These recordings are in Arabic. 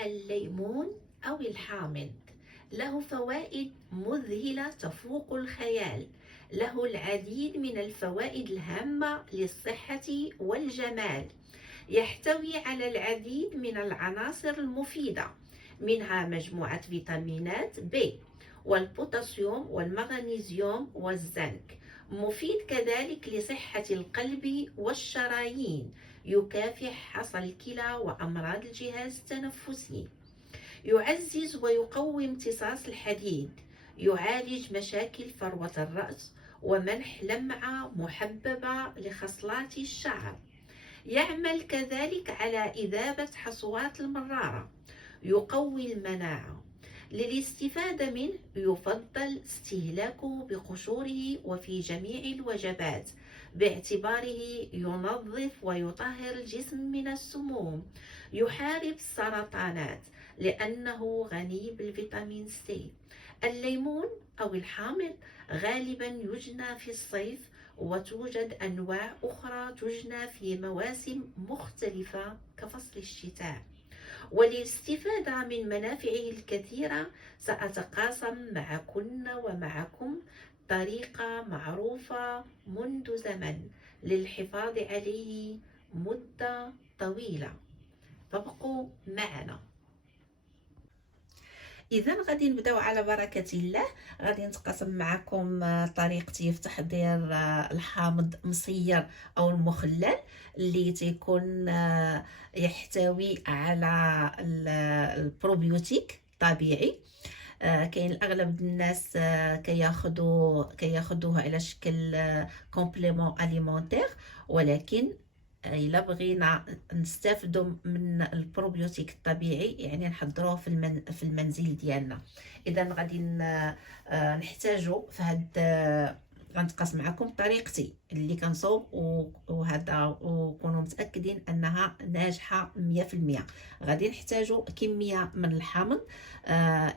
الليمون أو الحامض له فوائد مذهلة تفوق الخيال. له العديد من الفوائد الهامة للصحة والجمال. يحتوي على العديد من العناصر المفيدة، منها مجموعة فيتامينات B والبوتاسيوم والمغنيسيوم والزنك. مفيد كذلك لصحة القلب والشرايين. يكافح حصى الكلى وأمراض الجهاز التنفسي. يعزز ويقوي امتصاص الحديد. يعالج مشاكل فروة الرأس ومنح لمعة محببة لخصلات الشعر. يعمل كذلك على إذابة حصوات المرارة. يقوي المناعة. للاستفادة منه يفضل استهلاكه بقشوره وفي جميع الوجبات، باعتباره ينظف ويطهر الجسم من السموم. يحارب السرطانات لأنه غني بالفيتامين سي. الليمون أو الحامض غالبا يجنى في الصيف، وتوجد أنواع أخرى تجنى في مواسم مختلفة كفصل الشتاء. وللاستفادة من منافعه الكثيرة سأتقاسم معكن ومعكم طريقة معروفة منذ زمن للحفاظ عليه مدة طويلة، فابقوا معنا. اذا غادي نبداو على بركه الله. غادي نتقاسم معكم طريقتي في تحضير الحامض مسير او المخلل اللي تيكون يحتوي على البروبيوتيك الطبيعي. كاين الاغلب الناس كياخذوه على شكل كومبليمون اليمونتير، ولكن الا بغينا نستافدوا من البروبيوتيك الطبيعي يعني نحضروه في المنزل ديالنا. اذا غادي نحتاجوا في هاد غنتقاسم معكم طريقتي اللي كنصوب وهذا وكونوا متاكدين انها ناجحه 100%. غادي نحتاجوا كميه من الحامض.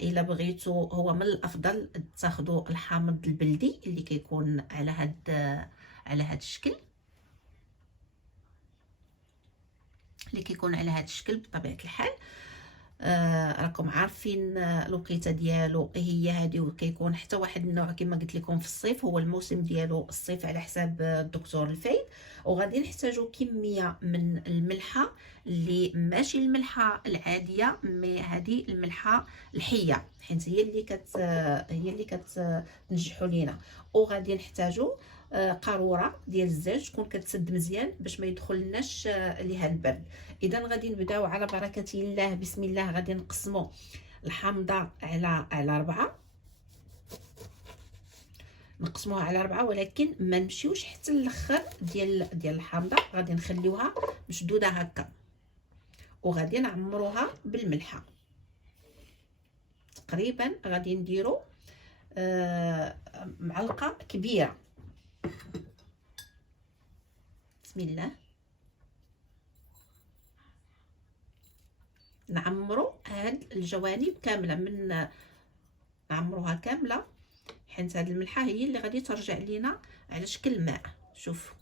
الا بغيتوا هو من الافضل تاخذوا الحامض البلدي اللي كيكون على هاد الشكل، على هذا الشكل بطبيعه الحال. راكم عارفين الوقيته ديالو هي هذه، وكيكون حتى واحد النوع كما قلت لكم في الصيف، هو الموسم ديالو الصيف على حساب الدكتور الفايد. وغادي نحتاجوا كميه من الملحه اللي ماشي الملحه العاديه، مي هذه الملحه الحيه، حيت هي اللي كتنجحوا لينا. وغادي نحتاجوا قاروره ديال الزاج تكون كتسد مزيان باش ما يدخلناش ليها البرد. اذا غادي نبداو على بركه الله. بسم الله. غادي نقسموا الحامضه على 4، نقسموها على 4، ولكن ما نمشيوش حتى الاخر ديال الحامضه، غادي نخليوها مشدوده هكا، وغادي نعمروها بالملحه. تقريبا غادي نديروا معلقه كبيره. بسم الله. نعمروا هاد الجوانب كامله، من نعمروها كامله، حيت هاد الملحه هي اللي غادي ترجع لينا على شكل ماء. شوف،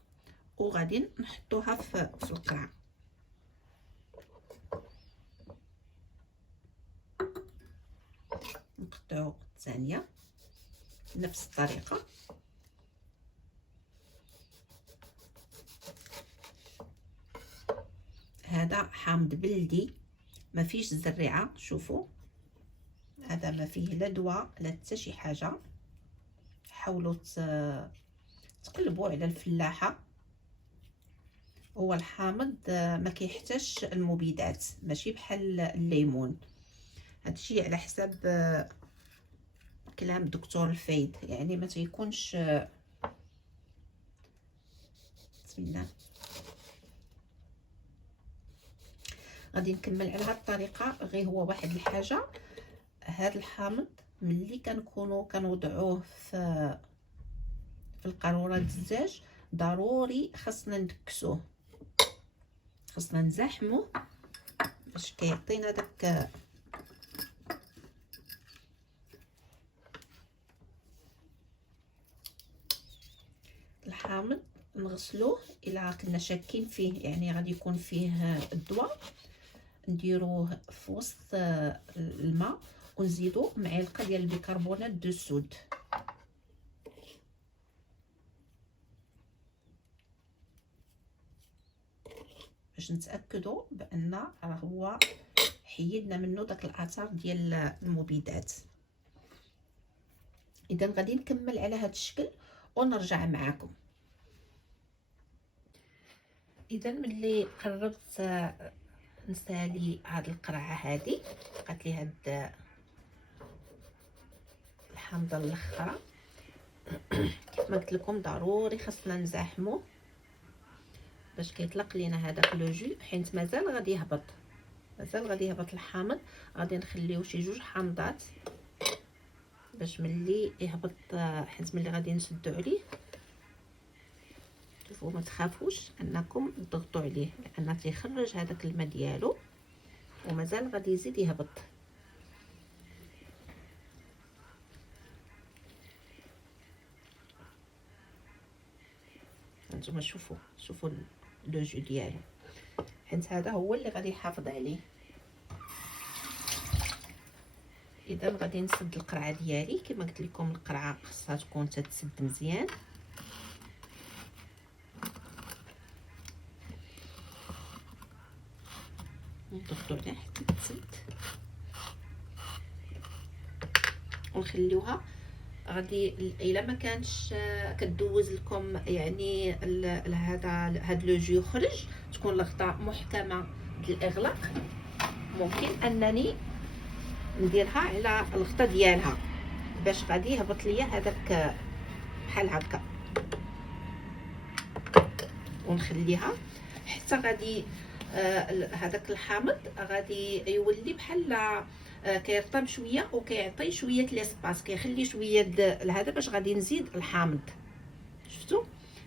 وغادي نحطوها في القرع. نقطعوا الثانيه نفس الطريقه. هذا حامض بلدي ما فيش زريعه. شوفوا، هذا ما فيه لا دواء لا حتى شي حاجه. حاولوا تقلبوا على الفلاحه. هو الحامض ما كيحتاجش المبيدات، ماشي بحال الليمون. هادشي على حساب كلام دكتور الفايد، يعني ما تيكونش. بسم الله. غادي نكمل على هاد الطريقه. غير هو واحد الحاجه، هاد الحامض ملي كنكونوا كنوضعوه في القاروره الزجاج، ضروري خاصنا ندكسوه، خاصنا نزاحموه باش كيعطينا داك الحامض. نغسلوه الا كنا شاكين فيه يعني غادي يكون فيه الدواء، نديروه في وسط الماء ونزيدو معلقه ديال البيكربونات دو السود. باش نتاكدوا بان راه هو حيدنا منه داك الاثار ديال المبيدات. اذا غادي نكمل على هذا الشكل ونرجع معكم. اذا ملي قربت نسالي هاد القرعه هادي، بقات لي هاد الحامضه الاخرى. كيف ما قلت لكم ضروري خاصنا نزاحمو باش كيطلق لينا هذاك لو جو، حيت مازال غادي يهبط الحامض. غادي نخليو شي 2 حامضات باش ملي يهبط، حيت ملي غادي نسدو عليه شوفوا ما تخافوش انكم تضغطوا عليه، لان تيخرج هذاك الماء ديالو ومازال غادي يزيد يهبط. نتوما شوفوا لو جو ديالو، حيت هذا هو اللي غادي يحافظ عليه. اذا غادي نسد القرعه ديالي. كما قلت لكم القرعه خاصها تكون تتسد مزيان. نضغطوا عليها حتى تسد ونخليوها. غادي الا ما كانش كدوز لكم يعني هذا لو جو يخرج، تكون الغطاء محكمه بالاغلاق، ممكن انني نديرها على الغطاء ديالها باش غادي يهبط ليا هذاك بحال هكا، ونخليها حتى غادي هذاك الحامض غادي يولي بحال كيرطب شويه وكيعطي شويه ليسباس، كيخلي شويه هذا باش غادي نزيد الحامض. شفتوا؟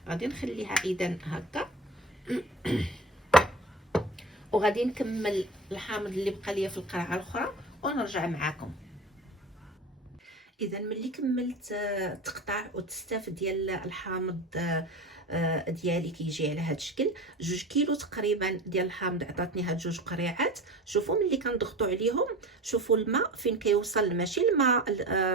غادي نخليها اذا هكا وغادي نكمل الحامض اللي بقى ليا في القرعه الاخرى ونرجع معكم. اذا ملي كملت تقطع وتستاف ديال الحامض ديالي كيجي على هذا الشكل 2 كيلو تقريبا ديال الحامض عطاتني هاد 2 قريعات. شوفوا ملي كنضغطوا عليهم، شوفوا الماء فين كيوصل، ماشي الماء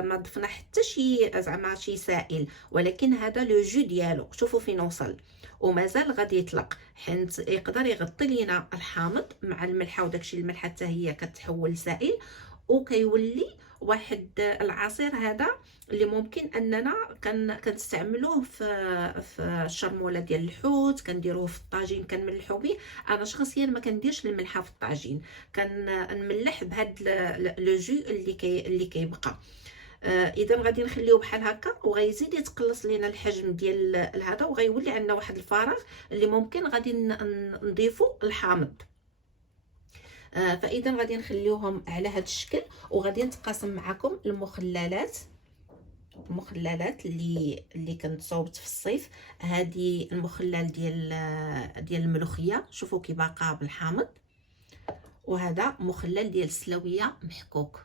ما ضفنا حتى شي زعما شي سائل، ولكن هذا لو جو ديالو شوفوا فين وصل ومازال غادي يطلق، حيت يقدر يغطي لينا الحامض مع الملحه، وداكشي الملحه حتى هي كتحول لسائل وكيولي واحد العصير هذا اللي ممكن اننا كنستعملوه في الشرموله ديال الحوت، كنديروه في الطاجين كنملحو به. انا شخصيا ما كنديرش الملحه في الطاجين، كنملح بهاد لو جو اللي كيبقى. اذا غادي نخليوه بحال هكا وغيزيد يتقلص لينا الحجم ديال هذا، وغيولي عندنا واحد الفراغ اللي ممكن غادي نضيفوا الحامض. فاذا غادي نخليوهم على هذا الشكل وغادي نتقاسم معكم المخللات اللي كنت صوبت في الصيف. هذه المخلل ديال الملوخيه، شوفوا كي باقا بالحامض، وهذا مخلل ديال السلويه محكوك،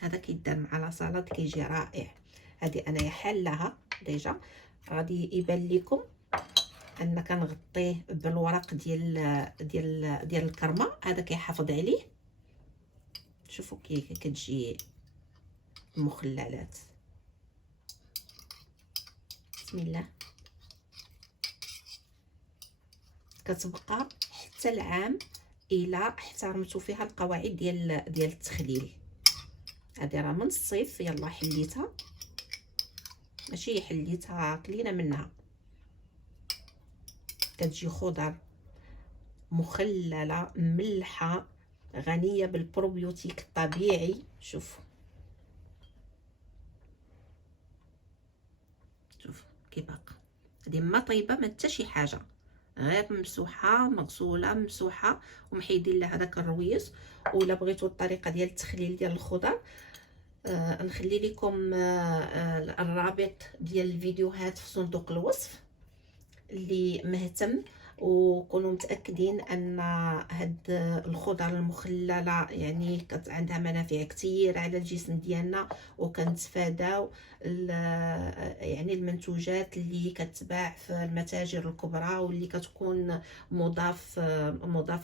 هذا كيدار مع لا سلطه كيجي رائع. هذه انايا حالها ديجا، غادي يبان لكم ان كنغطيه بالورق ديال الكرمه، هذا كيحافظ عليه. شوفوا كي كتجي المخللات، بسم الله، كتبقى حتى العام الى احترمتوا فيها القواعد ديال التخليل. هذه راه من الصيف يلا حليتها، ماشي حليتها كلينا منها. كتجي خضر مخلله ملحه غنيه بالبروبيوتيك الطبيعي. شوف كي باقا، هذه ما طيبه ما حتى شي حاجه، غير ممسوحه مغسوله ممسوحه ومحيدين لها داك الرويس. ولا بغيتوا الطريقه ديال التخليل ديال الخضر، نخلي لكم الرابط ديال الفيديوهات في صندوق الوصف اللي مهتم. وكونوا متأكدين أن هاد الخضر المخللة يعني عندها منافع كتير على الجسم ديالنا، وكنتفاداو يعني المنتوجات اللي كتباع في المتاجر الكبرى واللي كتكون مضاف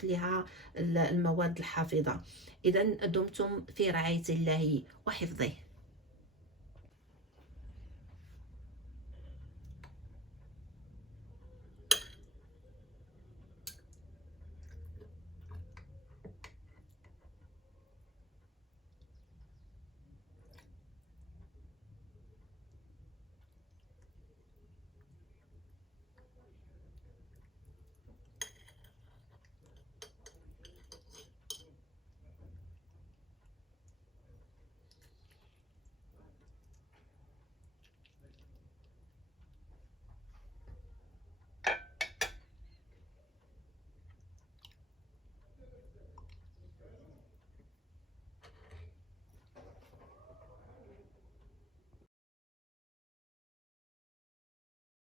لها المواد الحافظة. إذا دمتم في رعاية الله وحفظه.